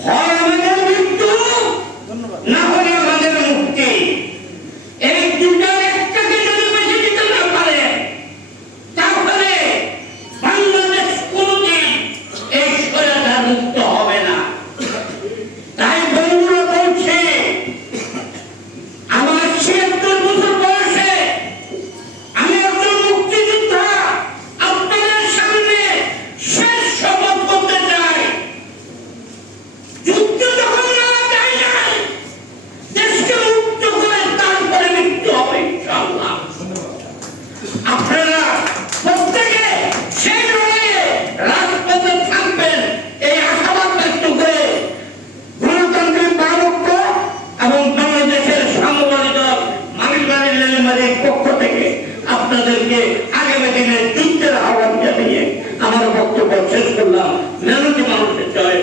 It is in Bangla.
হয় আমাদের মৃত্যু, না হলে আমাদের মুক্তি। এই দুটার একটাকে যদি বেশি দিতে না পারে তাহলে বাংলাদেশ কোনোদিন এই স্বৈরাচার মুক্ত হবে না। তাই বন্ধুরা বলছে, আমার ৭৬ বছর বয়সে আমি একজন মুক্তিযোদ্ধা আপনাদের সামনে শেষ শপথ করতে চাই। যুদ্ধ যখন না যায় নাই, দেশকে মুক্ত করে তারপরে মৃত্যু হবে ইনশাআল্লাহ। আপনারা প্রত্যেকে সেই লড়াইয়ে রাজপথে থাকবেন এই আশাবাদ ব্যক্ত করে গণতান্ত্রিক বামপক্ষ এবং বাংলাদেশের সাংবাদিক দল মালিক পক্ষ থেকে আপনাদেরকে আগামী দিনে যুদ্ধের আহ্বান জানিয়ে আমার বক্তব্য শেষ করলাম। মেহনতি মানুষের জয়।